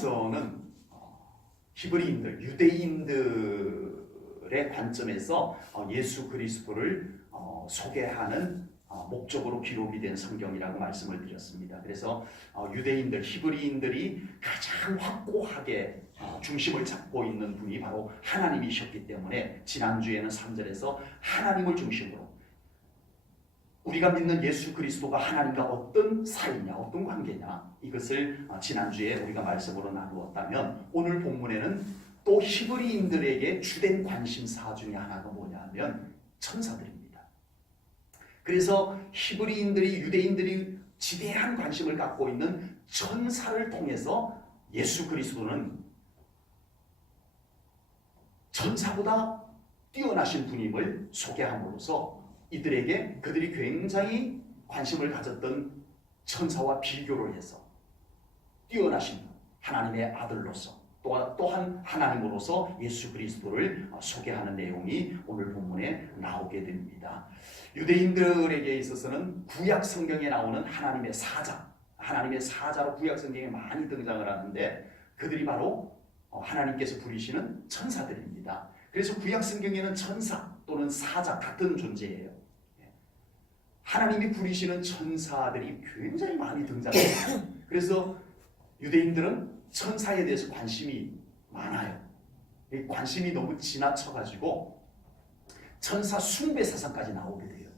본문에서는 히브리인들, 유대인들의 관점에서 예수 그리스도를 소개하는 목적으로 기록이 된 성경이라고 말씀을 드렸습니다. 그래서 유대인들, 히브리인들이 가장 확고하게 중심을 잡고 있는 분이 바로 하나님이셨기 때문에 지난주에는 3절에서 하나님을 중심으로 우리가 믿는 예수 그리스도가 하나님과 어떤 사이냐, 어떤 관계냐, 이것을 지난주에 우리가 말씀으로 나누었다면 오늘 본문에는 또 히브리인들에게 주된 관심사 중에 하나가 뭐냐면 천사들입니다. 그래서 히브리인들이, 유대인들이 지대한 관심을 갖고 있는 천사를 통해서 예수 그리스도는 천사보다 뛰어나신 분임을 소개함으로써 이들에게 그들이 굉장히 관심을 가졌던 천사와 비교를 해서 뛰어나신 하나님의 아들로서 또한 하나님으로서 예수 그리스도를 소개하는 내용이 오늘 본문에 나오게 됩니다. 유대인들에게 있어서는 구약 성경에 나오는 하나님의 사자로 구약 성경에 많이 등장을 하는데 그들이 바로 하나님께서 부리시는 천사들입니다. 그래서 구약 성경에는 천사 또는 사자 같은 존재예요. 하나님이 부리시는 천사들이 굉장히 많이 등장해요. 그래서 유대인들은 천사에 대해서 관심이 많아요. 관심이 너무 지나쳐가지고 천사 숭배 사상까지 나오게 돼요.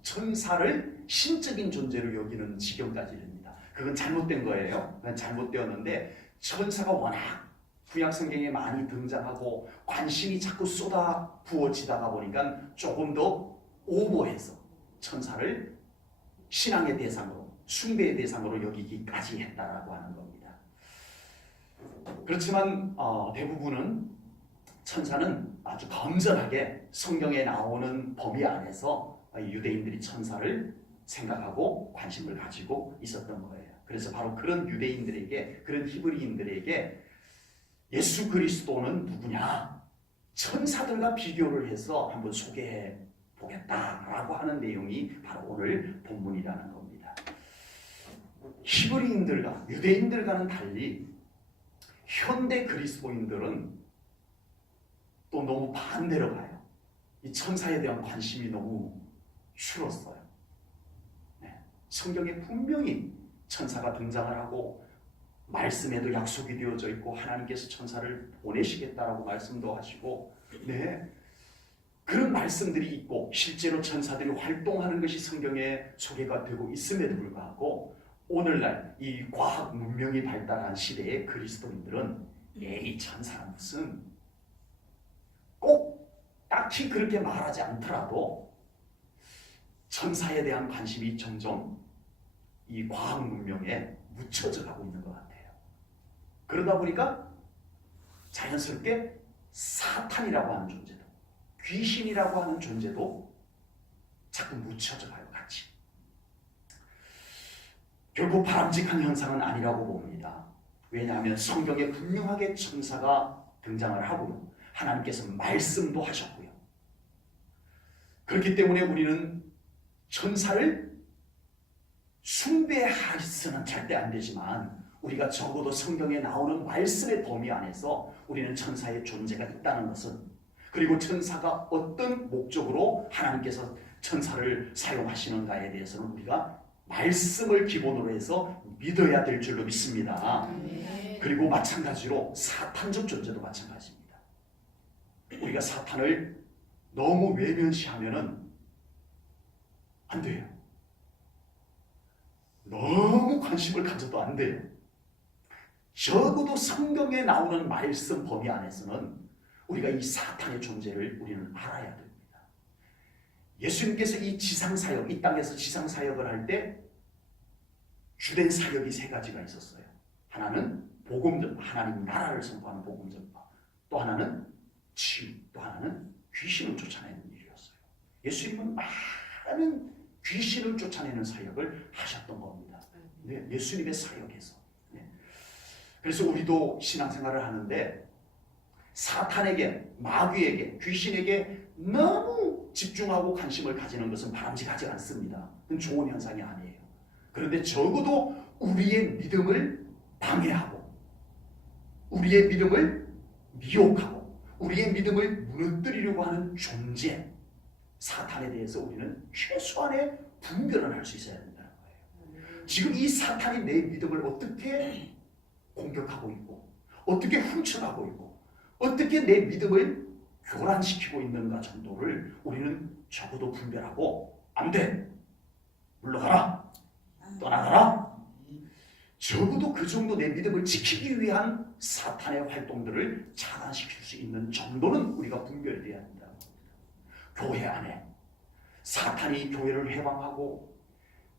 천사를 신적인 존재로 여기는 지경까지 이릅니다. 그건 잘못된 거예요. 그건 잘못되었는데 천사가 워낙 구약 성경에 많이 등장하고 관심이 자꾸 쏟아 부어지다가 보니까 조금 더 오버해서 천사를 신앙의 대상으로, 숭배의 대상으로 여기기까지 했다라고 하는 겁니다. 그렇지만 대부분은 천사는 아주 건전하게 성경에 나오는 범위 안에서 유대인들이 천사를 생각하고 관심을 가지고 있었던 거예요. 그래서 바로 그런 유대인들에게, 그런 히브리인들에게 예수 그리스도는 누구냐? 천사들과 비교를 해서 한번 소개해 보겠다라고 하는 내용이 바로 오늘 본문이라는 겁니다. 히브리인들과 유대인들과는 달리 현대 그리스도인들은 또 너무 반대로 가요. 이 천사에 대한 관심이 너무 줄었어요. 성경에 분명히 천사가 등장을 하고 말씀에도 약속이 되어져 있고 하나님께서 천사를 보내시겠다라고 말씀도 하시고 그런 말씀들이 있고 실제로 천사들이 활동하는 것이 성경에 소개가 되고 있음에도 불구하고 오늘날 이 과학 문명이 발달한 시대의 그리스도인들은 이 천사는 무슨 꼭 딱히 그렇게 말하지 않더라도 천사에 대한 관심이 점점 이 과학 문명에 묻혀져 가고 있는 것 같아요. 그러다 보니까 자연스럽게 사탄이라고 하는 존재도, 귀신이라고 하는 존재도 자꾸 묻혀져 가요, 같이. 결국 바람직한 현상은 아니라고 봅니다. 왜냐하면 성경에 분명하게 천사가 등장을 하고요. 하나님께서 말씀도 하셨고요. 그렇기 때문에 우리는 천사를 숭배해서는 절대 안 되지만 우리가 적어도 성경에 나오는 말씀의 범위 안에서 우리는 천사의 존재가 있다는 것은, 그리고 천사가 어떤 목적으로 하나님께서 천사를 사용하시는가에 대해서는 우리가 말씀을 기본으로 해서 믿어야 될 줄로 믿습니다. 그리고 마찬가지로 사탄적 존재도 마찬가지입니다. 우리가 사탄을 너무 외면시하면은 안 돼요. 너무 관심을 가져도 안 돼요. 적어도 성경에 나오는 말씀 범위 안에서는 우리가 이 사탄의 존재를 우리는 알아야 됩니다. 예수님께서 이 지상사역, 이 땅에서 지상사역을 할 때 주된 사역이 세 가지가 있었어요. 하나는 복음전파, 하나님 나라를 선포하는 복음전파, 또 하나는 치유, 또 하나는 귀신을 쫓아내는 일이었어요. 예수님은 많은 귀신을 쫓아내는 사역을 하셨던 겁니다. 예수님의 사역에서. 그래서 우리도 신앙생활을 하는데 사탄에게, 마귀에게, 귀신에게 너무 집중하고 관심을 가지는 것은 바람직하지 않습니다. 그건 좋은 현상이 아니에요. 그런데 적어도 우리의 믿음을 방해하고 우리의 믿음을 미혹하고 우리의 믿음을 무너뜨리려고 하는 존재, 사탄에 대해서 우리는 최소한의 분별을 할 수 있어야 된다는 거예요. 지금 이 사탄이 내 믿음을 어떻게 공격하고 있고 어떻게 훔쳐가고 있고 어떻게 내 믿음을 교란시키고 있는가 정도를 우리는 적어도 분별하고, 안 돼, 물러가라, 떠나가라, 적어도 그 정도 내 믿음을 지키기 위한 사탄의 활동들을 차단시킬 수 있는 정도는 우리가 분별이 돼야 된다. 교회 안에 사탄이 교회를 해방하고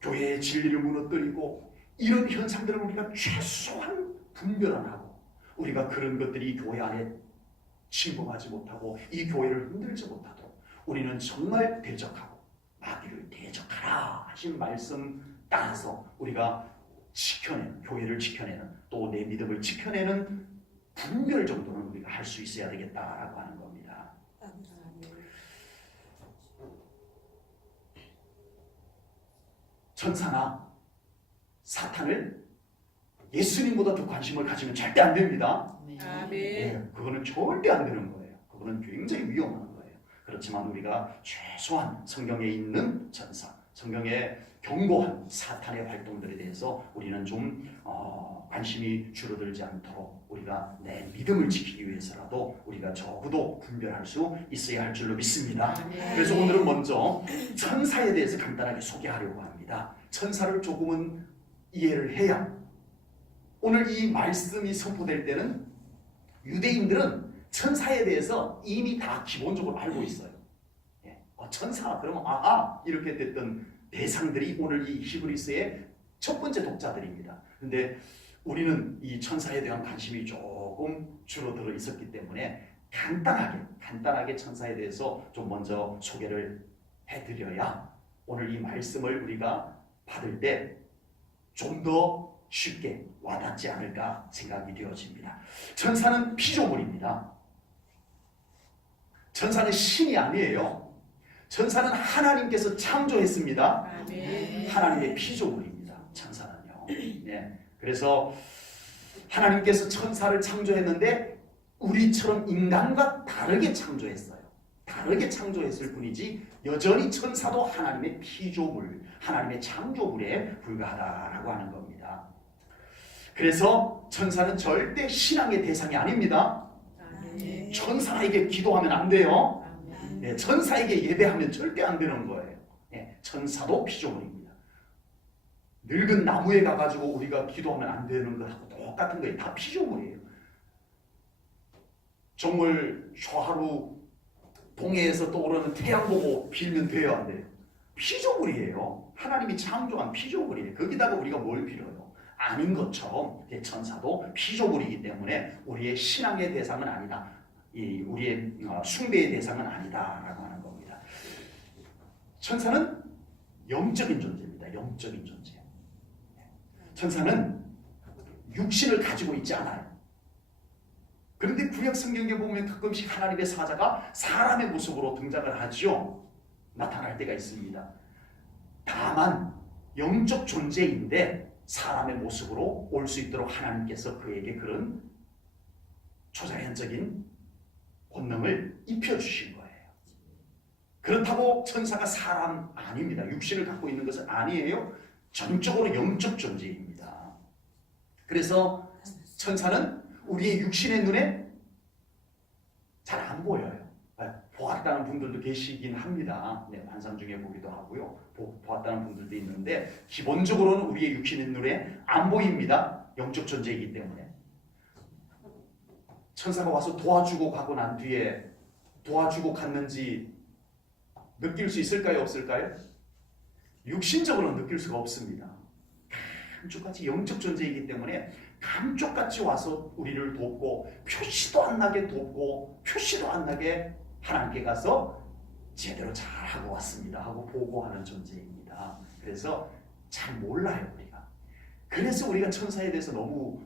교회의 진리를 무너뜨리고 이런 현상들을 우리가 최소한 분별은 하고, 우리가 그런 것들이 교회 안에 침범하지 못하고 이 교회를 흔들지 못하도록 우리는 정말 대적하고 마귀를 대적하라 하신 말씀 따라서 우리가 지켜내는, 교회를 지켜내는, 또 내 믿음을 지켜내는 분별 정도는 우리가 할 수 있어야 되겠다라고 하는 겁니다. 천사나 사탄을 예수님보다 더 관심을 가지면 절대 안 됩니다. 아멘. 예, 그거는 절대 안 되는 거예요. 그거는 굉장히 위험한 거예요. 그렇지만 우리가 최소한 성경에 있는 천사, 성경에 경고한 사탄의 활동들에 대해서 우리는 좀 관심이 줄어들지 않도록 우리가 내 믿음을 지키기 위해서라도 우리가 적어도 분별할 수 있어야 할 줄로 믿습니다. 그래서 오늘은 먼저 천사에 대해서 간단하게 소개하려고 합니다. 천사를 조금은 이해를 해야 오늘 이 말씀이 선포될 때는 유대인들은 천사에 대해서 이미 다 기본적으로 알고 있어요. 천사 그러면 아하 이렇게 됐던 대상들이 오늘 이 히브리서의 첫 번째 독자들입니다. 그런데 우리는 이 천사에 대한 관심이 조금 줄어들어 있었기 때문에 간단하게 천사에 대해서 좀 먼저 소개를 해드려야 오늘 이 말씀을 우리가 받을 때 좀 더 쉽게 와닿지 않을까 생각이 되어집니다. 천사는 피조물입니다. 천사는 신이 아니에요. 천사는 하나님께서 창조했습니다. 아멘. 하나님의 피조물입니다. 천사는요. 네. 그래서 하나님께서 천사를 창조했는데 우리처럼 인간과 다르게 창조했어요. 다르게 창조했을 뿐이지 여전히 천사도 하나님의 피조물, 하나님의 창조물에 불과하다라고 하는 겁니다. 그래서 천사는 절대 신앙의 대상이 아닙니다. 아멘. 천사에게 기도하면 안 돼요. 아멘. 네, 천사에게 예배하면 절대 안 되는 거예요. 네, 천사도 피조물입니다. 늙은 나무에 가가지고 우리가 기도하면 안 되는 거하고 똑같은 거예요. 다 피조물이에요. 정말 초하루 동해에서 떠오르는 태양 보고 빌면 돼요, 안 돼요? 피조물이에요. 하나님이 창조한 피조물이에요. 거기다가 우리가 뭘 빌어요? 아닌 것처럼 천사도 피조물이기 때문에 우리의 신앙의 대상은 아니다. 우리의 숭배의 대상은 아니다라고 하는 겁니다. 천사는 영적인 존재입니다. 영적인 존재. 천사는 육신을 가지고 있지 않아요. 그런데 구약 성경에 보면 가끔씩 하나님의 사자가 사람의 모습으로 등장을 하죠. 나타날 때가 있습니다. 다만 영적 존재인데 사람의 모습으로 올 수 있도록 하나님께서 그에게 그런 초자연적인 권능을 입혀주신 거예요. 그렇다고 천사가 사람 아닙니다. 육신을 갖고 있는 것은 아니에요. 전적으로 영적 존재입니다. 그래서 천사는 우리의 육신의 눈에 잘 안 보여요. 보았다는 분들도 계시긴 합니다. 네, 환상 중에 보기도 하고요. 보았다는 분들도 있는데 기본적으로는 우리의 육신의 눈에 안 보입니다. 영적 존재이기 때문에. 천사가 와서 도와주고 가고 난 뒤에 도와주고 갔는지 느낄 수 있을까요? 없을까요? 육신적으로는 느낄 수가 없습니다. 감쪽같이 영적 존재이기 때문에 감쪽같이 와서 우리를 돕고 표시도 안 나게 돕고 표시도 안 나게 하나님께 가서 제대로 잘하고 왔습니다 하고 보고하는 존재입니다. 그래서 잘 몰라요 우리가. 그래서 우리가 천사에 대해서 너무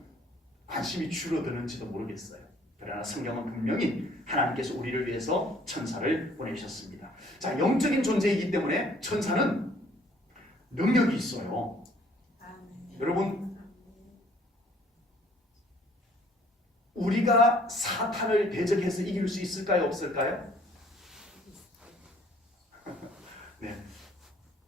관심이 줄어드는지도 모르겠어요. 그러나 성경은 분명히 하나님께서 우리를 위해서 천사를 보내셨습니다. 자, 영적인 존재이기 때문에 천사는 능력이 있어요. 여러분, 우리가 사탄을 대적해서 이길 수 있을까요? 없을까요? 네.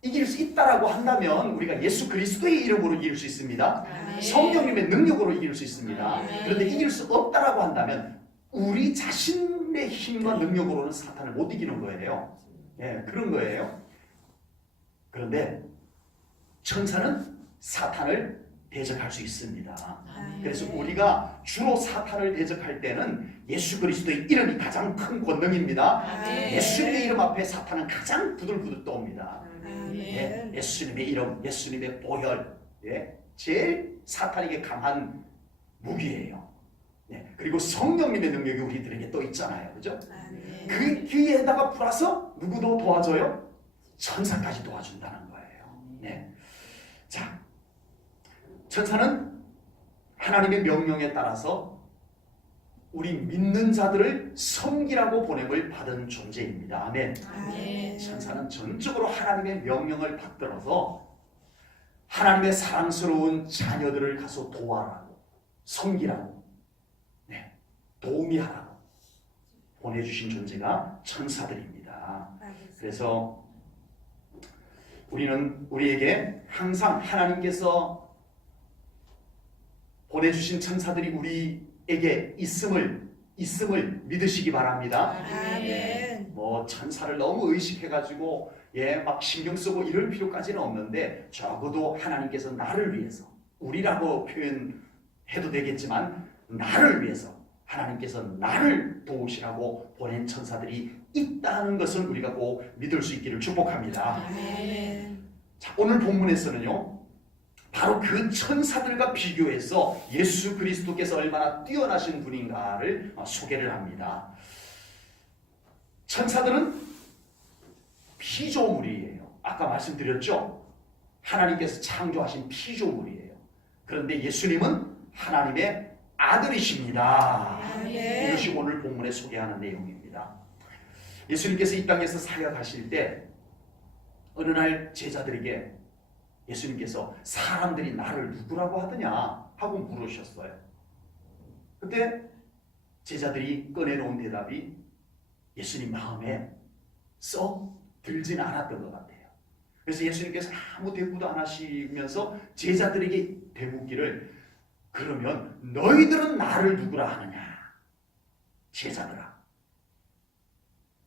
이길 수 있다라고 한다면 우리가 예수 그리스도의 이름으로 이길 수 있습니다. 아멘. 성령님의 능력으로 이길 수 있습니다. 아멘. 그런데 이길 수 없다라고 한다면 우리 자신의 힘과 능력으로는 사탄을 못 이기는 거예요. 예, 그런 거예요. 그런데 천사는 사탄을 대적할 수 있습니다. 아멘. 그래서 우리가 주로 사탄을 대적할 때는 예수 그리스도의 이름이 가장 큰 권능입니다. 아멘. 예수님의 이름 앞에 사탄은 가장 부들부들 떠옵니다. 아멘. 예, 예수님의 이름, 예수님의 보혈, 예, 제일 사탄에게 강한 무기예요. 예, 그리고 성령님의 능력이 우리들에게 또 있잖아요, 그죠? 아멘. 그 기회에다가 플러스 누구도 도와줘요? 천사까지 도와준다는 거예요. 네. 자, 천사는 하나님의 명령에 따라서 우리 믿는 자들을 섬기라고 보냄을 받은 존재입니다. 아멘. 아멘. 천사는 전적으로 하나님의 명령을 받들어서 하나님의 사랑스러운 자녀들을 가서 도와라고, 섬기라고, 네, 도움이 하라고 보내주신 존재가 천사들입니다. 그래서 우리에게 항상 하나님께서 보내주신 천사들이 우리에게 있음을 믿으시기 바랍니다. 아멘. 뭐 천사를 너무 의식해가지고 막 신경 쓰고 이럴 필요까지는 없는데 적어도 하나님께서 나를 위해서, 우리라고 표현해도 되겠지만 나를 위해서 하나님께서 나를 도우시라고 보낸 천사들이 있다는 것은 우리가 꼭 믿을 수 있기를 축복합니다. 아멘. 자, 오늘 본문에서는요, 바로 그 천사들과 비교해서 예수 그리스도께서 얼마나 뛰어나신 분인가를 소개를 합니다. 천사들은 피조물이에요. 아까 말씀드렸죠? 하나님께서 창조하신 피조물이에요. 그런데 예수님은 하나님의 아들이십니다. 아멘. 이것이 오늘 본문에 소개하는 내용입니다. 예수님께서 이 땅에서 사역하실 때 어느 날 제자들에게 예수님께서 사람들이 나를 누구라고 하더냐 하고 물으셨어요. 그때 제자들이 꺼내놓은 대답이 예수님 마음에 썩 들진 않았던 것 같아요. 그래서 예수님께서 아무 대꾸도 안 하시면서 제자들에게 대묻기를, 그러면 너희들은 나를 누구라 하느냐? 제자들아,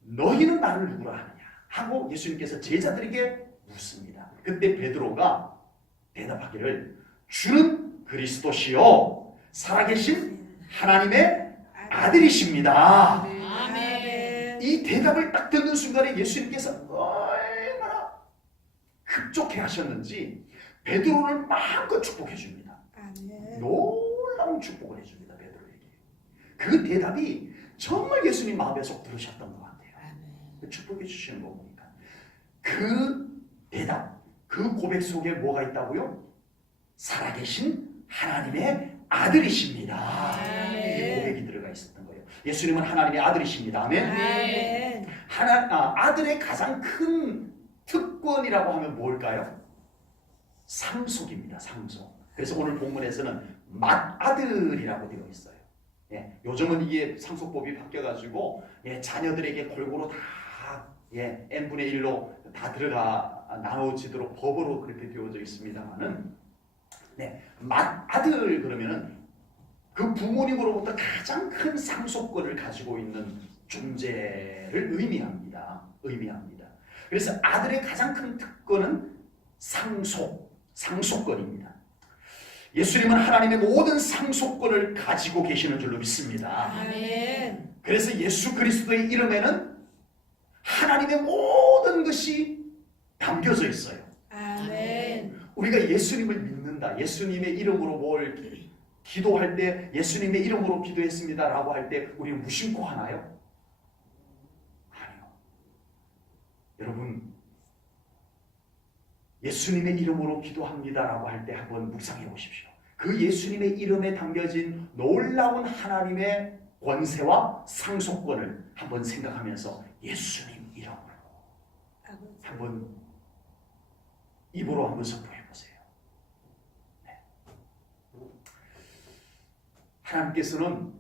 너희는 나를 누구라 하느냐? 하고 예수님께서 제자들에게 묻습니다. 그때 베드로가 대답하기를, 주는 그리스도시요 살아계신 하나님의 아들이십니다. 아멘. 이 대답을 딱 듣는 순간에 예수님께서 얼마나 흡족해 하셨는지 베드로를 마음껏 축복해 줍니다. 아멘. 놀라운 축복을 해줍니다. 베드로에게. 그 대답이 정말 예수님 마음에 쏙 들으셨던 것 같아요. 아멘. 축복해 주시는 거 보니까 그 대답, 그 고백 속에 뭐가 있다고요? 살아계신 하나님의 아들이십니다. 아멘. 이 고백이 들어가 있었던 거예요. 예수님은 하나님의 아들이십니다. 아멘. 아멘. 아들의 가장 큰 특권이라고 하면 뭘까요? 상속입니다. 상속. 그래서 오늘 본문에서는 맏아들이라고 되어 있어요. 예, 요즘은 이게 상속법이 바뀌어가지고 자녀들에게 골고루 다 n분의 1로 다 들어가 나눠지도록 법으로 그렇게 되어져 있습니다만은, 맏아들 그러면은 그 부모님으로부터 가장 큰 상속권을 가지고 있는 존재를 의미합니다. 그래서 아들의 가장 큰 특권은 상속권입니다. 예수님은 하나님의 모든 상속권을 가지고 계시는 줄로 믿습니다. 아멘. 그래서 예수 그리스도의 이름에는 하나님의 모든 것이 담겨져 있어요. 아멘. 우리가 예수님을 믿는다, 예수님의 이름으로 뭘 기도할 때 예수님의 이름으로 기도했습니다라고 할 때 우리는 무심코 하나요? 아니요. 여러분, 예수님의 이름으로 기도합니다라고 할 때 한번 묵상해 보십시오. 그 예수님의 이름에 담겨진 놀라운 하나님의 권세와 상속권을 한번 생각하면서 예수님 이름으로 한번 입으로 한번 선포해 보세요. 하나님께서는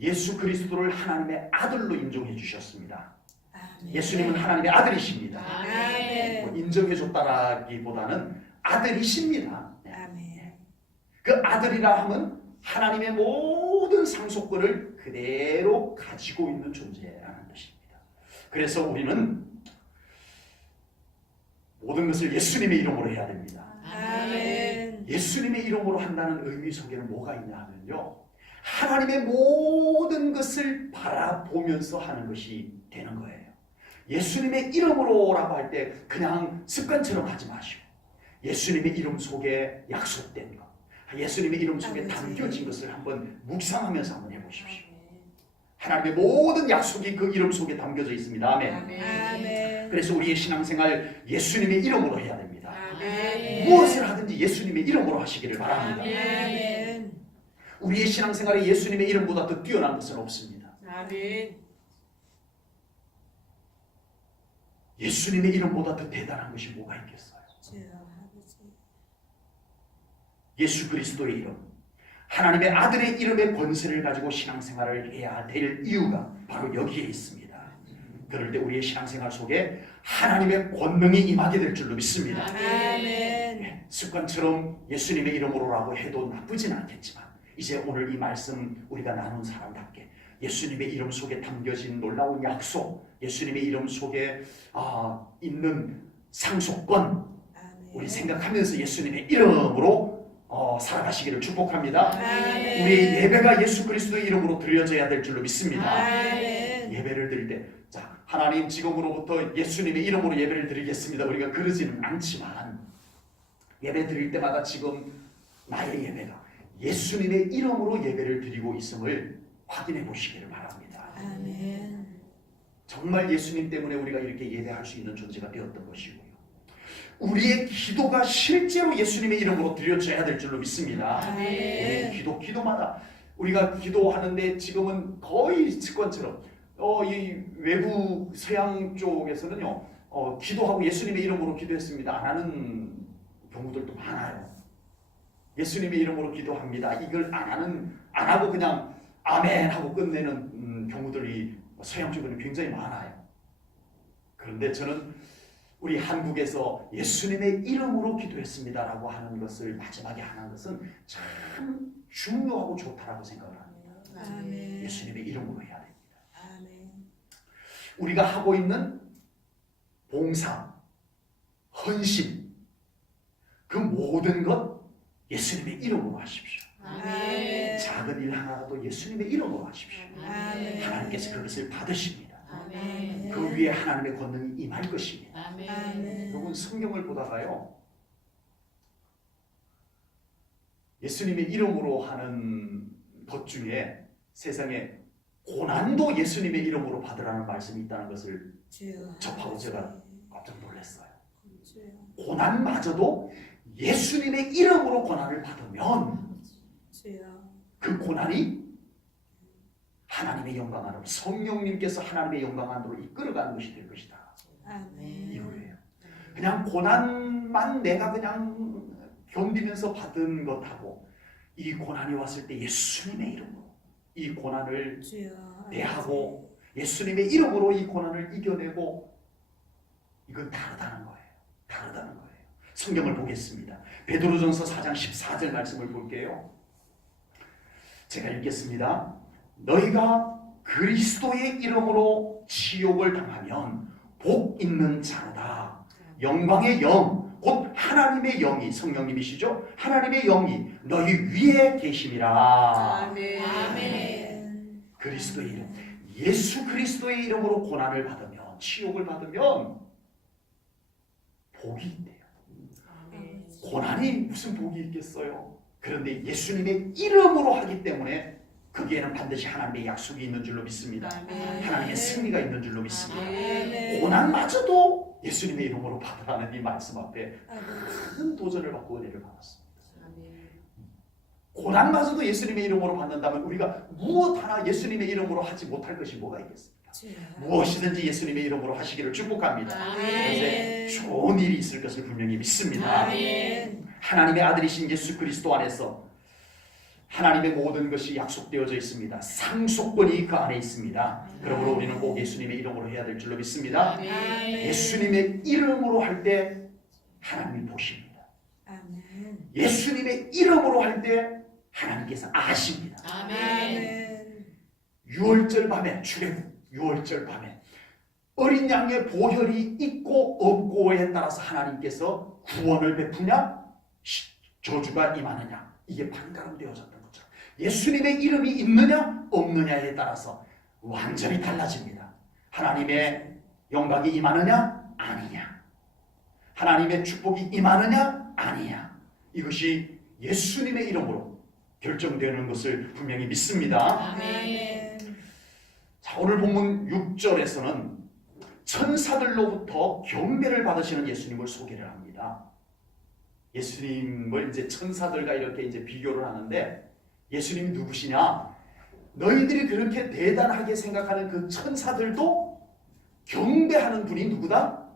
예수 그리스도를 하나님의 아들로 인정해 주셨습니다. 아멘. 예수님은 하나님의 아들이십니다. 아멘. 뭐 인정해줬다라기보다는 아들이십니다. 아멘. 그 아들이라 하면 하나님의 모든 상속권을 그대로 가지고 있는 존재라는 뜻입니다. 그래서 우리는 모든 것을 예수님의 이름으로 해야 됩니다. 아멘. 예수님의 이름으로 한다는 의미 속에는 뭐가 있냐 하면요, 하나님의 모든 것을 바라보면서 하는 것이 되는 거예요. 예수님의 이름으로라고 할 때 그냥 습관처럼 하지 마시고 예수님의 이름 속에 약속된 것, 예수님의 이름 속에 아버지. 담겨진 것을 한번 묵상하면서 한번 해보십시오. 하나님의 모든 약속이 그 이름 속에 담겨져 있습니다. 아멘. 아멘. 그래서 우리의 신앙생활 예수님의 이름으로 해야 됩니다. 아멘. 무엇을 하든지 예수님의 이름으로 하시기를 바랍니다. 아멘. 우리의 신앙생활에 예수님의 이름보다 더 뛰어난 것은 없습니다. 아멘. 예수님의 이름보다 더 대단한 것이 뭐가 있겠어요? 주여 아버지. 예수 그리스도의 이름, 하나님의 아들의 이름의 권세를 가지고 신앙생활을 해야 될 이유가 바로 여기에 있습니다. 그럴 때 우리의 신앙생활 속에 하나님의 권능이 임하게 될 줄로 믿습니다. 아멘. 습관처럼 예수님의 이름으로라고 해도 나쁘진 않겠지만 이제 오늘 이 말씀 우리가 나눈 사람답게 예수님의 이름 속에 담겨진 놀라운 약속, 예수님의 이름 속에 있는 상속권, 아멘. 우리 생각하면서 예수님의 이름으로 살아가시기를 축복합니다. 아멘. 우리의 예배가 예수 그리스도의 이름으로 드려져야 될 줄로 믿습니다. 아멘. 예배를 드릴 때, 자, 하나님 지금으로부터 예수님의 이름으로 예배를 드리겠습니다. 우리가 그러지는 않지만 예배 드릴 때마다 지금 나의 예배가 예수님의 이름으로 예배를 드리고 있음을 확인해 보시기를 바랍니다. 아멘. 정말 예수님 때문에 우리가 이렇게 예배할 수 있는 존재가 되었던 것이고요. 우리의 기도가 실제로 예수님의 이름으로 드려져야 될 줄로 믿습니다. 아멘. 기도마다 우리가 기도하는데 지금은 거의 습관처럼 이 외부 서양 쪽에서는요, 기도하고 예수님의 이름으로 기도했습니다 안 하는 경우들도 많아요. 예수님의 이름으로 기도합니다, 이걸 안 하고 그냥 아멘 하고 끝내는 경우들이 서양 쪽에는 굉장히 많아요. 그런데 저는 우리 한국에서 예수님의 이름으로 기도했습니다라고 하는 것을 마지막에 하는 것은 참 중요하고 좋다라고 생각을 합니다. 아멘. 예수님의 이름으로 해야 됩니다. 아멘. 우리가 하고 있는 봉사, 헌신, 그 모든 것 예수님의 이름으로 하십시오. 아멘. 작은 일 하나라도 예수님의 이름으로 하십시오. 아멘. 하나님께서 그것을 받으십니다. 아멘. 그 위에 하나님의 권능이 임할 것입니다. 아멘. 여러분 성경을 보다가요, 예수님의 이름으로 하는 것 중에 세상에 고난도 예수님의 이름으로 받으라는 말씀이 있다는 것을 주여 접하고 아버지. 제가 깜짝 놀랐어요. 주여. 고난마저도 예수님의 이름으로 고난을 받으면 주여. 그 고난이 하나님의 영광 안으로, 성령님께서 하나님의 영광 안으로 이끌어가는 것이 될 것이다. 아멘. 이거예요. 그냥 고난만 내가 그냥 견디면서 받은 것하고 이 고난이 왔을 때 예수님의 이름으로 이 고난을 주여. 대하고 예수님의 이름으로 이 고난을 이겨내고, 이건 다르다는 거예요. 다르다는 거예요. 성경을 보겠습니다. 베드로전서 4장 14절 말씀을 볼게요. 제가 읽겠습니다. 너희가 그리스도의 이름으로 치욕을 당하면 복 있는 자로다. 영광의 영, 곧 하나님의 영이, 성령님이시죠? 하나님의 영이 너희 위에 계심이라. 아멘. 아멘. 그리스도의 이름, 예수 그리스도의 이름으로 고난을 받으면, 치욕을 받으면 복이 있대요. 아멘. 고난이 무슨 복이 있겠어요? 그런데 예수님의 이름으로 하기 때문에 거기에는 반드시 하나님의 약속이 있는 줄로 믿습니다. 아멘. 하나님의 승리가 있는 줄로 믿습니다. 아멘. 고난마저도 예수님의 이름으로 받으라는 이 말씀 앞에 아버지. 큰 도전을 받고 은혜를 받았습니다. 아멘. 고난마저도 예수님의 이름으로 받는다면 우리가 무엇 하나 예수님의 이름으로 하지 못할 것이 뭐가 있겠습니까? 주여. 무엇이든지 예수님의 이름으로 하시기를 축복합니다. 아멘. 그래서 좋은 일이 있을 것을 분명히 믿습니다. 아멘. 하나님의 아들이신 예수 그리스도 안에서 하나님의 모든 것이 약속되어져 있습니다. 상속권이 그 안에 있습니다. 그러므로 우리는 꼭 예수님의 이름으로 해야 될 줄로 믿습니다. 아멘. 예수님의 이름으로 할 때 하나님이 보십니다. 아멘. 예수님의 이름으로 할 때 하나님께서 아십니다. 아멘. 6월절 밤에 출애굽 6월절 밤에 어린 양의 보혈이 있고 없고에 따라서 하나님께서 구원을 베푸냐 저주가 임하느냐 이게 판가름되어졌던 거죠. 예수님의 이름이 있느냐 없느냐에 따라서 완전히 달라집니다. 하나님의 영광이 임하느냐 아니냐, 하나님의 축복이 임하느냐 아니냐, 이것이 예수님의 이름으로 결정되는 것을 분명히 믿습니다. 아멘. 자, 오늘 본문 6절에서는 천사들로부터 경배를 받으시는 예수님을 소개를 합니다. 예수님을 이제 천사들과 이렇게 이제 비교를 하는데 예수님이 누구시냐? 너희들이 그렇게 대단하게 생각하는 그 천사들도 경배하는 분이 누구다?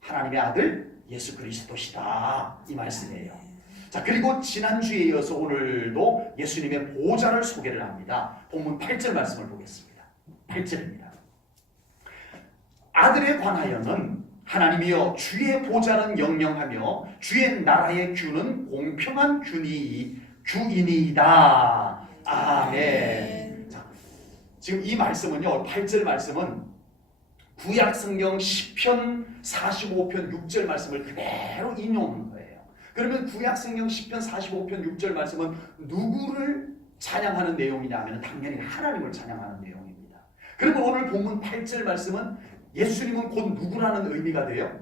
하나님의 아들 예수 그리스도시다. 이 말씀이에요. 자, 그리고 지난주에 이어서 오늘도 예수님의 보좌를 소개를 합니다. 본문 8절 말씀을 보겠습니다. 8절입니다. 아들에 관하여는 하나님이여 주의 보좌는 영영하며 주의 나라의 규는 공평한 규이니이다. 아멘. 자, 지금 이 말씀은요, 8절 말씀은 구약성경 시편 45편 6절 말씀을 그대로 인용한 거예요. 그러면 구약성경 시편 45편 6절 말씀은 누구를 찬양하는 내용이냐면 당연히 하나님을 찬양하는 내용입니다. 그리고 오늘 본문 8절 말씀은 예수님은 곧 누구라는 의미가 돼요?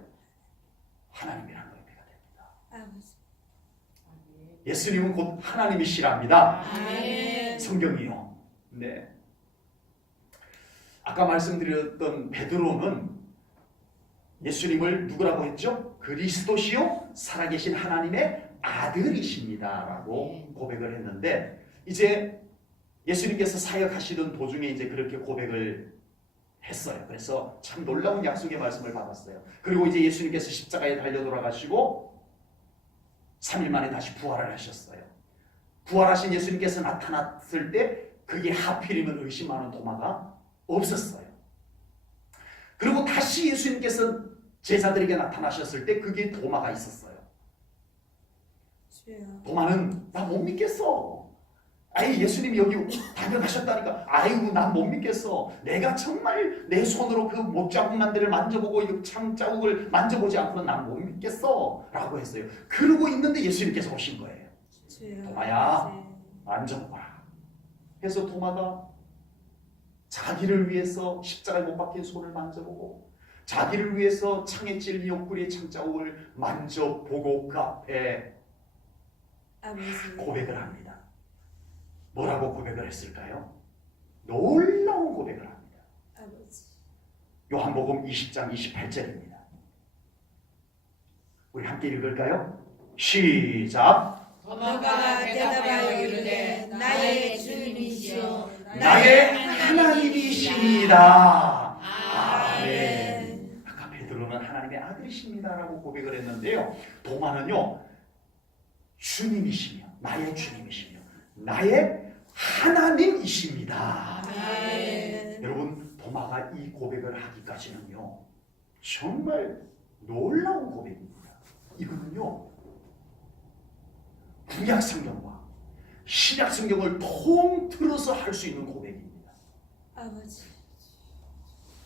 하나님이라는 의미가 됩니다. 예수님은 곧 하나님이시랍니다. 아멘. 성경이요. 네. 아까 말씀드렸던 베드로는 예수님을 누구라고 했죠? 그리스도시요 살아계신 하나님의 아들이십니다라고 고백을 했는데 이제 예수님께서 사역하시던 도중에 이제 그렇게 고백을 했어요. 그래서 참 놀라운 약속의 말씀을 받았어요. 그리고 이제 예수님께서 십자가에 달려 돌아가시고 3일 만에 다시 부활을 하셨어요. 부활하신 예수님께서 나타났을 때 그게 하필이면 의심하는 도마가 없었어요. 그리고 다시 예수님께서 제자들에게 나타나셨을 때 그게 도마가 있었어요. 도마는 나 못 믿겠어. 아이 예수님이 여기 다녀가셨다니까 아이고 난 못 믿겠어. 내가 정말 내 손으로 그 못자국만 데를 만져보고 이 창자국을 만져보지 않고는 난 못 믿겠어 라고 했어요. 그러고 있는데 예수님께서 오신 거예요. 도마야 만져보라 해서 도마가 자기를 위해서 십자가에 못 박힌 손을 만져보고 자기를 위해서 창에 찔린 옆구리의 창자국을 만져보고 그 앞에 고백을 합니다. 뭐라고 고백을 했을까요? 놀라운 고백을 합니다. 요한복음 20장 28절입니다. 우리 함께 읽을까요? 시작. 도마가 대답하여 이르되 나의 주님이시여 나의 하나님이십니다. 아멘. 아까 베드로는 하나님의 아들이십니다라고 고백을 했는데요. 도마는요 주님이시며 나의 주님이시며 나의 하나님이십니다. 아멘. 여러분 도마가 이 고백을 하기까지는요 정말 놀라운 고백입니다. 이거는요 구약 성경과 신약 성경을 통틀어서 할 수 있는 고백입니다. 아버지.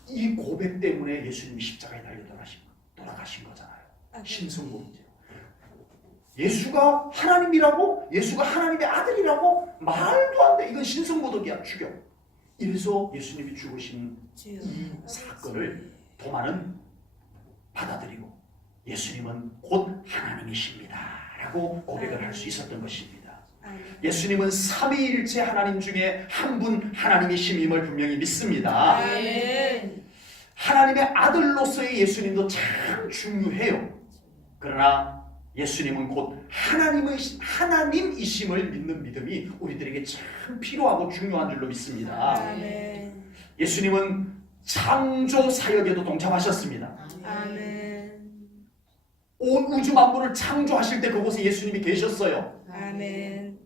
이 고백 때문에 예수님이 십자가에 달려 돌아가신 거잖아요. 아버지. 신성고이죠. 예수가 하나님이라고, 예수가 하나님의 아들이라고 말도 안 돼. 이건 신성모독이야, 죽여. 이래서 예수님이 죽으신 이 사건을 도마는 받아들이고 예수님은 곧 하나님이십니다 라고 고백을 할 수 있었던 것입니다. 예수님은 삼위일체 하나님 중에 한 분 하나님이심임을 분명히 믿습니다. 아멘. 하나님의 아들로서의 예수님도 참 중요해요. 그러나 예수님은 곧 하나님이심을 믿는 믿음이 우리들에게 참 필요하고 중요한 줄로 믿습니다. 아멘. 예수님은 창조 사역에도 동참하셨습니다. 아멘. 온 우주 만물을 창조하실 때 그곳에 예수님이 계셨어요. 아멘.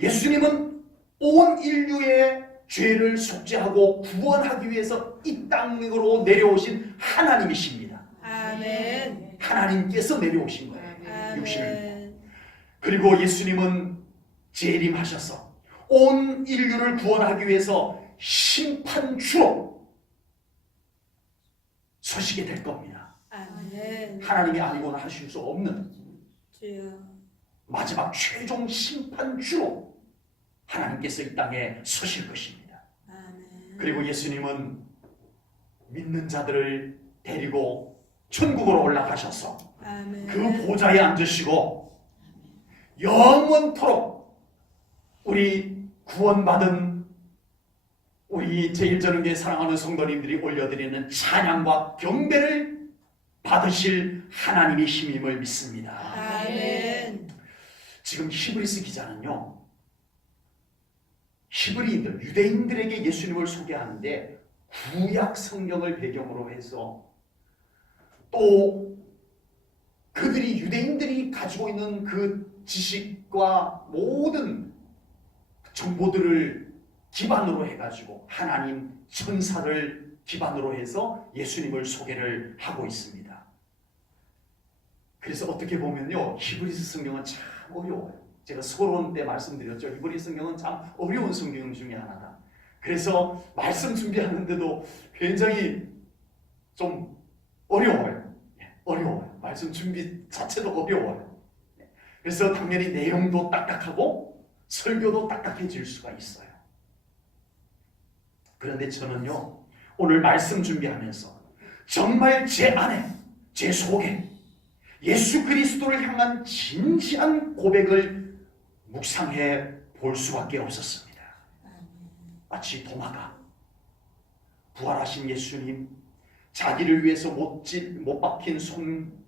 예수님은 온 인류의 죄를 속죄하고 구원하기 위해서 이 땅으로 내려오신 하나님이십니다. 아멘. 하나님께서 내려오신 거예요. 육신을. 아멘. 그리고 예수님은 재림하셔서 온 인류를 구원하기 위해서 심판주로 서시게 될 겁니다. 아멘. 하나님이 아니고는 하실 수 없는 주여. 마지막 최종 심판주로 하나님께서 이 땅에 서실 것입니다. 아멘. 그리고 예수님은 믿는 자들을 데리고 천국으로 올라가셔서 아멘. 그 보좌에 앉으시고 영원토록 우리 구원받은 우리 제1전능교회 사랑하는 성도님들이 올려드리는 찬양과 경배를 받으실 하나님이심임을 믿습니다. 아멘. 지금 히브리스 기자는요, 히브리인들, 유대인들에게 예수님을 소개하는데 구약 성경을 배경으로 해서 또 그들이 유대인들이 가지고 있는 그 지식과 모든 정보들을 기반으로 해가지고 하나님 천사를 기반으로 해서 예수님을 소개를 하고 있습니다. 그래서 어떻게 보면요, 히브리스 성경은 참 어려워요. 제가 서론 때 말씀드렸죠. 히브리스 성경은 참 어려운 성경 중에 하나다. 그래서 말씀 준비하는데도 굉장히 좀 어려워요. 어려워요. 말씀 준비 자체도 어려워요. 그래서 당연히 내용도 딱딱하고 설교도 딱딱해질 수가 있어요. 그런데 저는요, 오늘 말씀 준비하면서 정말 제 안에, 제 속에 예수 그리스도를 향한 진지한 고백을 묵상해 볼 수밖에 없었습니다. 마치 도마가 부활하신 예수님, 자기를 위해서 못 박힌 손,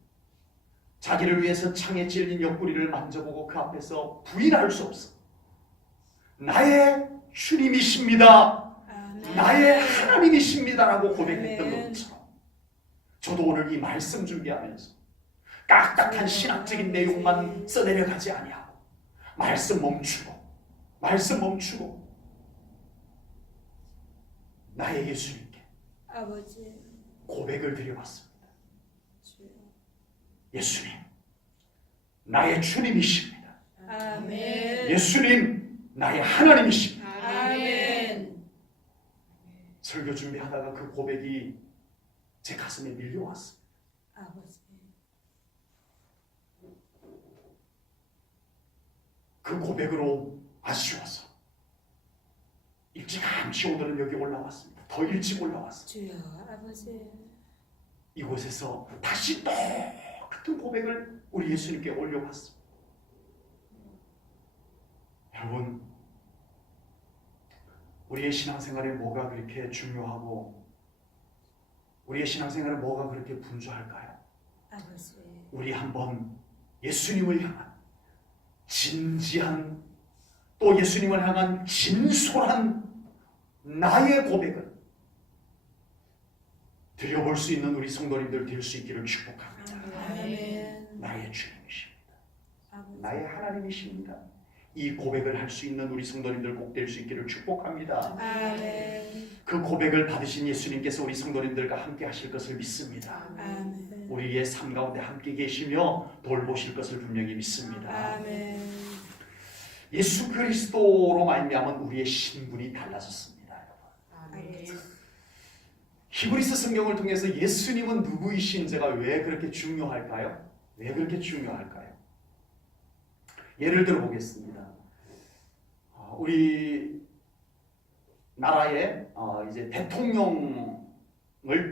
자기를 위해서 창에 찔린 옆구리를 만져보고 그 앞에서 부인할 수 없어. 나의 주님이십니다. 아멘. 나의 하나님이십니다라고 고백했던 아멘. 것처럼 저도 오늘 이 말씀 준비하면서 딱딱한 신학적인 내용만 써내려가지 아니하고 말씀 멈추고 나의 예수님께 아버지. 고백을 드려봤습니다. 주여. 예수님, 나의 주님이십니다. 아멘. 예수님, 나의 하나님이십니다. 아멘. 설교 준비하다가 그 고백이 제 가슴에 밀려왔습니다. 아버지. 그 고백으로 아쉬워서 일찌감치 오늘은 여기 올라왔습니다. 더 일찍 올라왔습니다. 주여. 아버지. 이곳에서 다시 똑같은 고백을 우리 예수님께 올려봤습니다. 여러분, 우리의 신앙생활에 뭐가 그렇게 중요하고 우리의 신앙생활에 뭐가 그렇게 분주할까요? 아버지. 우리 한번 예수님을 향한 진지한, 또 예수님을 향한 진솔한 나의 고백을 드려볼 수 있는 우리 성도님들 될 수 있기를 축복합니다. 아멘. 나의 주님이십니다. 아버지. 나의 하나님이십니다. 이 고백을 할 수 있는 우리 성도님들 꼭 될 수 있기를 축복합니다. 아멘. 그 고백을 받으신 예수님께서 우리 성도님들과 함께 하실 것을 믿습니다. 아멘. 우리의 삶 가운데 함께 계시며 돌보실 것을 분명히 믿습니다. 아멘. 예수 그리스도로 말미암은 우리의 신분이 달라졌습니다. 아멘. 히브리스 성경을 통해서 예수님은 누구이신지가 왜 그렇게 중요할까요? 왜 그렇게 중요할까요? 예를 들어 보겠습니다. 우리 나라에 이제 대통령을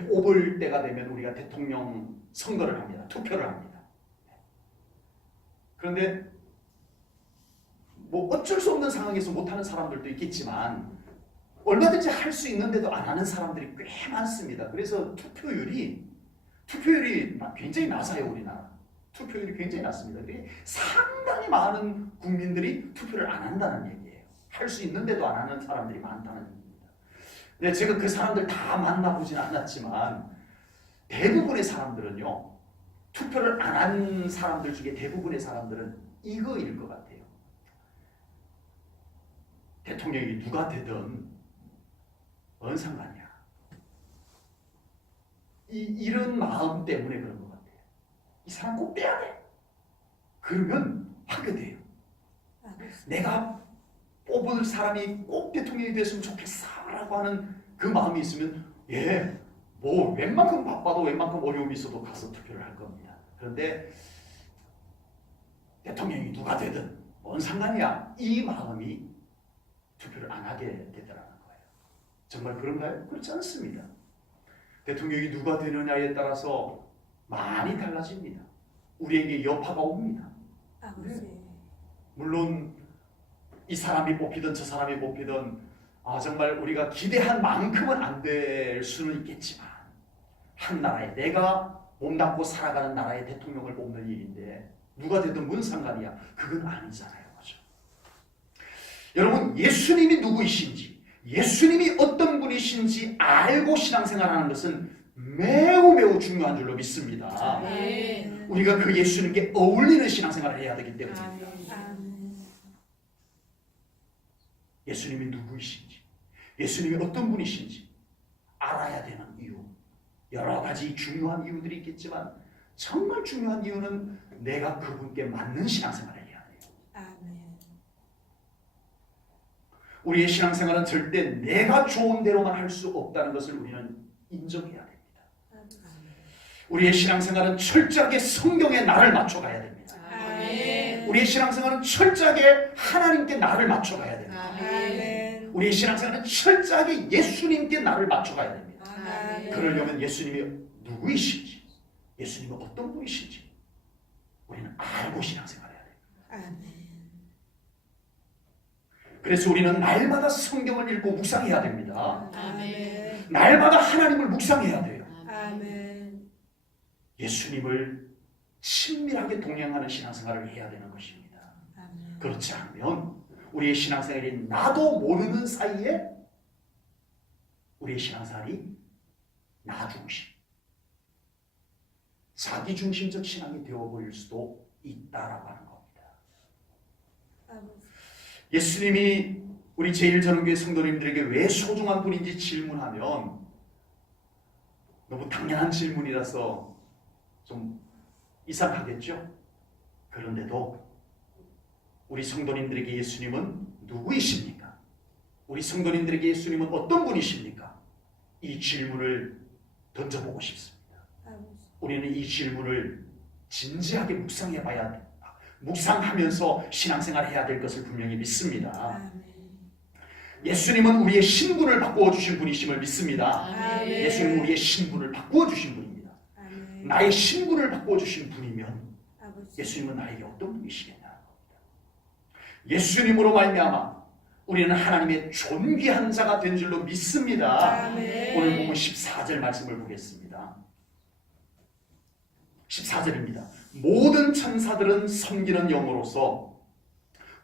뽑을 때가 되면 우리가 대통령 선거를 합니다. 투표를 합니다. 그런데 뭐 어쩔 수 없는 상황에서 못하는 사람들도 있겠지만 얼마든지 할 수 있는데도 안 하는 사람들이 꽤 많습니다. 그래서 투표율이 굉장히 낮아요. 우리나라 투표율이 굉장히 낮습니다. 상당히 많은 국민들이 투표를 안 한다는 얘기예요. 할 수 있는데도 안 하는 사람들이 많다는 얘기입니다. 근데 제가 그 사람들 다 만나보진 않았지만 대부분의 사람들은요, 투표를 안 한 사람들 중에 대부분의 사람들은 이거일 것 같아요. 대통령이 누가 되든 뭔 상관이야. 이런 마음 때문에 그런 것 같아요. 이 사람 꼭 빼야 돼. 그러면 하게 돼요. 내가 뽑을 사람이 꼭 대통령이 됐으면 좋겠어라고 하는 그 마음이 있으면 뭐 웬만큼 바빠도 웬만큼 어려움이 있어도 가서 투표를 할 겁니다. 그런데 대통령이 누가 되든 뭔 상관이야. 이 마음이 투표를 안 하게 되더라는 거예요. 정말 그런가요? 그렇지 않습니다. 대통령이 누가 되느냐에 따라서 많이 달라집니다. 우리에게 여파가 옵니다. 물론 이 사람이 뽑히든 저 사람이 뽑히든 정말 우리가 기대한 만큼은 안 될 수는 있겠지만 한 나라에 내가 몸담고 살아가는 나라의 대통령을 뽑는 일인데 누가 되든 뭔 상관이야. 그건 아니잖아요. 그렇죠? 여러분 예수님이 누구이신지 예수님이 어떤 분이신지 알고 신앙생활하는 것은 매우 중요한 줄로 믿습니다. 아멘. 우리가 그 예수님께 어울리는 신앙생활을 해야 되기 때문입니다. 예수님이 누구이신지 예수님이 어떤 분이신지 알아야 되는 이유 여러 가지 중요한 이유들이 있겠지만 정말 중요한 이유는 내가 그분께 맞는 신앙생활을 해야 돼요. 우리의 신앙생활은 절대 내가 좋은 대로만 할 수 없다는 것을 우리는 인정해야 됩니다. 우리의 신앙생활은 철저하게 성경에 나를 맞춰가야 됩니다. 우리의 신앙생활은 철저하게 하나님께 나를 맞춰가야 됩니다. 우리의 신앙생활은 철저하게 예수님께 나를 맞춰가야 됩니다. 그러려면 예수님이 누구이신지 예수님이 어떤 분이신지 우리는 알고 신앙생활해야 됩니다. 그래서 우리는 날마다 성경을 읽고 묵상해야 됩니다. 날마다 하나님을 묵상해야 돼요. 예수님을 친밀하게 동행하는 신앙생활을 해야 되는 것입니다. 그렇지 않으면 우리의 신앙생활이 나도 모르는 사이에 우리의 신앙생활이 나 중심, 자기 중심적 신앙이 되어버릴 수도 있다라고 하는 겁니다. 예수님이 우리 제1전원교회 성도님들에게 왜 소중한 분인지 질문하면 너무 당연한 질문이라서 좀 이상하겠죠? 그런데도 우리 성도님들에게 예수님은 누구이십니까? 우리 성도님들에게 예수님은 어떤 분이십니까? 이 질문을 던져보고 싶습니다. 우리는 이 질문을 진지하게 묵상해봐야 됩니다. 묵상하면서 신앙생활을 해야 될 것을 분명히 믿습니다. 예수님은 우리의 신분을 바꾸어 주신 분이심을 믿습니다. 예수님은 우리의 신분을 바꾸어 주신 분입니다. 나의 신분을 바꾸어 주신 분이면 예수님은 나에게 어떤 분이시겠냐는 겁니다. 예수님으로 말미암아 우리는 하나님의 존귀한 자가 된 줄로 믿습니다. 오늘 보면 14절 말씀을 보겠습니다. 14절입니다. 모든 천사들은 섬기는 영으로서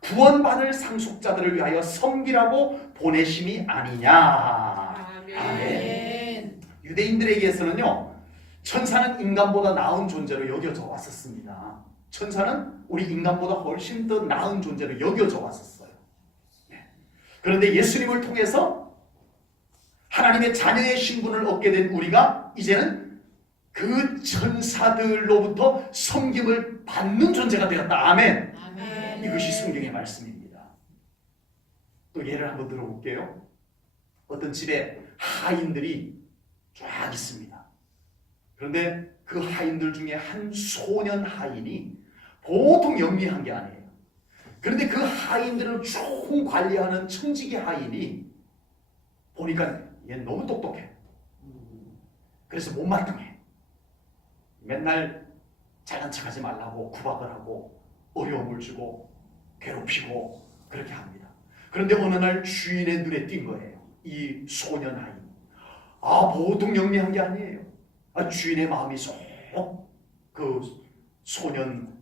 구원받을 상속자들을 위하여 섬기라고 보내심이 아니냐. 아멘. 유대인들에게서는요, 천사는 인간보다 나은 존재로 여겨져 왔었습니다. 천사는 우리 인간보다 훨씬 더 나은 존재로 여겨져 왔었어요. 그런데 예수님을 통해서 하나님의 자녀의 신분을 얻게 된 우리가 이제는 그 천사들로부터 섬김을 받는 존재가 되었다. 아멘. 이것이 성경의 말씀입니다. 또 예를 한번 들어볼게요. 어떤 집에 하인들이 쫙 있습니다. 그런데 그 하인들 중에 한 소년 하인이 보통 영리한 게 아니에요. 그런데 그 하인들을 쭉 관리하는 청지기 하인이 보니까 얘 너무 똑똑해. 그래서 못말뚱해. 맨날 잘난 척하지 말라고 구박을 하고 어려움을 주고 괴롭히고 그렇게 합니다. 그런데 어느 날 주인의 눈에 띈 거예요. 이 소년 하인. 보통 영리한 게 아니에요. 주인의 마음이 쏙 그 소년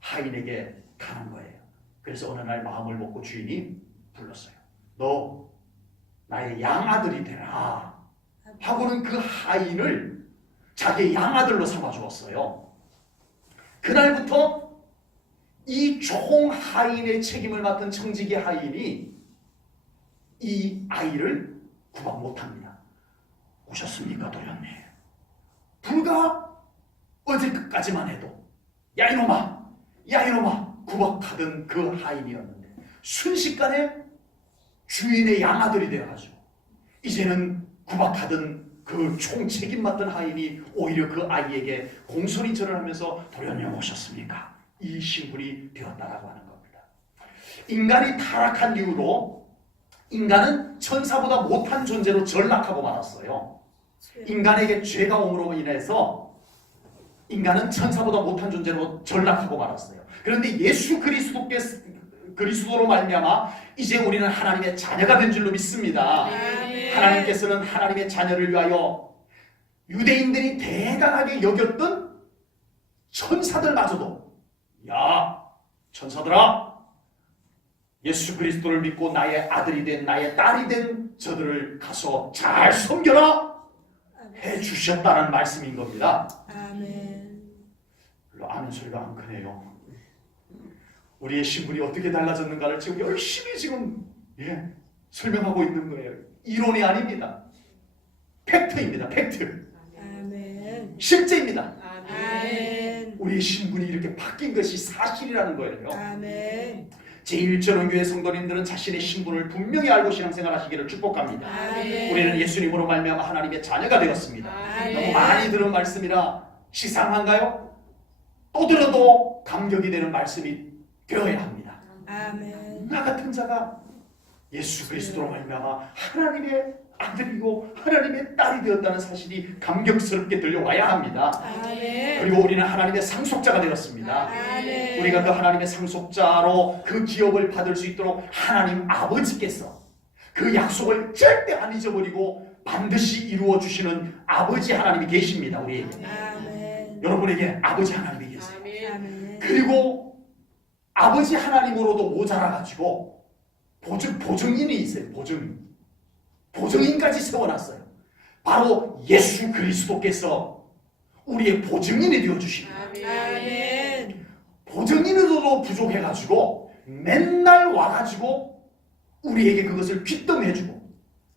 하인에게 가는 거예요. 그래서 어느 날 마음을 먹고 주인이 불렀어요. 너 나의 양아들이 되라 하고는 그 하인을 자기의 양아들로 삼아 주었어요. 그날부터 이 종 하인의 책임을 맡은 청지기 하인이 이 아이를 구박 못합니다. 오셨습니까 도련님? 불과 어제 끝까지만 해도 야 이놈아 구박하던 그 하인이었는데 순식간에 주인의 양아들이 되어가지고 이제는 구박하던 그 총책임 맡던 하인이 오히려 그 아이에게 공손히절을 하면서 도련님 오셨습니까? 이 신분이 되었다라고 하는 겁니다. 인간이 타락한 이후로 인간은 천사보다 못한 존재로 전락하고 말았어요. 인간에게 죄가 옴으로 인해서 인간은 천사보다 못한 존재로 전락하고 말았어요. 그런데 예수 그리스도로 말미암아 이제 우리는 하나님의 자녀가 된 줄로 믿습니다. 아멘. 하나님께서는 하나님의 자녀를 위하여 유대인들이 대단하게 여겼던 천사들마저도 야 천사들아 예수 그리스도를 믿고 나의 아들이 된 나의 딸이 된 저들을 가서 잘 섬겨라 해주셨다는 말씀인 겁니다. 아멘. 별로 아는 소리가 안 크네요. 우리의 신분이 어떻게 달라졌는가를 지금 열심히 설명하고 있는 거예요. 이론이 아닙니다. 팩트입니다. 팩트. 아멘. 실제입니다. 아멘. 우리의 신분이 이렇게 바뀐 것이 사실이라는 거예요. 아멘. 제1전원교회 성도님들은 자신의 신분을 분명히 알고 신앙생활하시기를 축복합니다. 아멘. 우리는 예수님으로 말미암아 하나님의 자녀가 되었습니다. 아멘. 너무 많이 들은 말씀이라 식상한가요? 또 들어도 감격이 되는 말씀이 되어야 합니다. 아멘. 나 같은 자가 예수 그리스도로 말미암아 하나님의 아들이고 하나님의 딸이 되었다는 사실이 감격스럽게 들려와야 합니다. 아멘. 그리고 우리는 하나님의 상속자가 되었습니다. 아멘. 우리가 그 하나님의 상속자로 그 기업을 받을 수 있도록 하나님 아버지께서 그 약속을 절대 안 잊어버리고 반드시 이루어 주시는 아버지 하나님이 계십니다. 우리에게. 아멘. 여러분에게 아버지 하나님이 계세요. 아멘. 그리고 아버지 하나님으로도 모자라가지고 보증인이 있어요. 보증인까지 세워놨어요. 바로 예수 그리스도께서 우리의 보증인이 되어주십니다. 아멘. 보증인으로도 부족해가지고 맨날 와가지고 우리에게 그것을 귀뜸해주고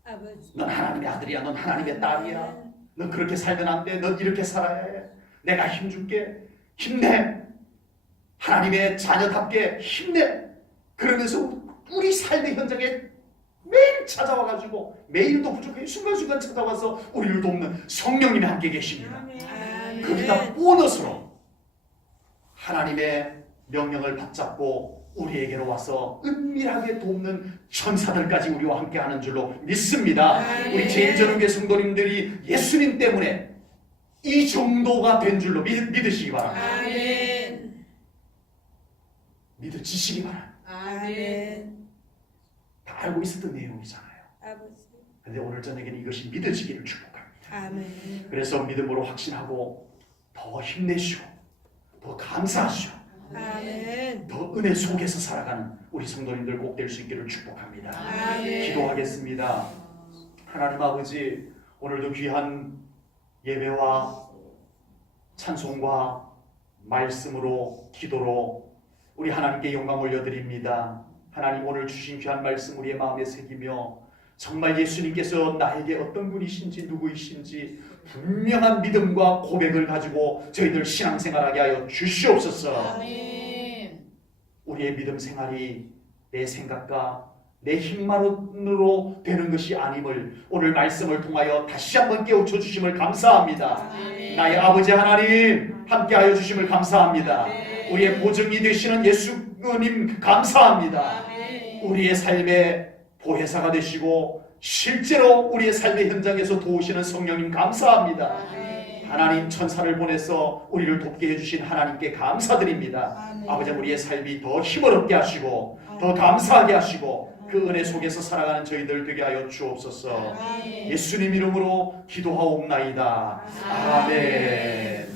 아버지. 넌 하나님의 아들이야. 넌 하나님의 딸이야. 넌 그렇게 살면 안 돼. 넌 이렇게 살아야 해. 내가 힘줄게. 힘내. 하나님의 자녀답게 힘내. 그러면서 우리 삶의 현장에 매일 찾아와가지고 매일도 부족해 순간순간 찾아와서 우리를 돕는 성령님이 함께 계십니다. 아멘. 거기다 보너스로 하나님의 명령을 받잡고 우리에게로 와서 은밀하게 돕는 천사들까지 우리와 함께하는 줄로 믿습니다. 아멘. 우리 제1전원교회 성도님들이 예수님 때문에 이 정도가 된 줄로 믿으시기 바랍니다. 아멘. 믿으시기 바랍니다. 아멘. 다 알고 있었던 내용이잖아요. 아버지. 그런데 오늘 저녁에는 이것이 믿어지기를 축복합니다. 아멘. 그래서 믿음으로 확신하고 더 힘내시고 더 감사하시고 아멘. 더 은혜 속에서 살아가는 우리 성도님들 꼭 될 수 있기를 축복합니다. 아멘. 기도하겠습니다. 하나님 아버지, 오늘도 귀한 예배와 찬송과 말씀으로 기도로 우리 하나님께 영광 올려드립니다. 하나님, 오늘 주신 귀한 말씀 우리의 마음에 새기며 정말 예수님께서 나에게 어떤 분이신지 누구이신지 분명한 믿음과 고백을 가지고 저희들 신앙생활하게 하여 주시옵소서. 아멘. 우리의 믿음 생활이 내 생각과 내 힘만으로 되는 것이 아님을 오늘 말씀을 통하여 다시 한번 깨우쳐 주심을 감사합니다. 아멘. 나의 아버지 하나님 함께하여 주심을 감사합니다. 아멘. 우리의 보증이 되시는 예수님 감사합니다. 아멘. 우리의 삶의 보혜사가 되시고 실제로 우리의 삶의 현장에서 도우시는 성령님 감사합니다. 아멘. 하나님, 천사를 보내서 우리를 돕게 해주신 하나님께 감사드립니다. 아멘. 아버지, 우리의 삶이 더 힘을 얻게 하시고 더 감사하게 하시고 그 은혜 속에서 살아가는 저희들 되게 하여 주옵소서. 아멘. 예수님 이름으로 기도하옵나이다. 아멘.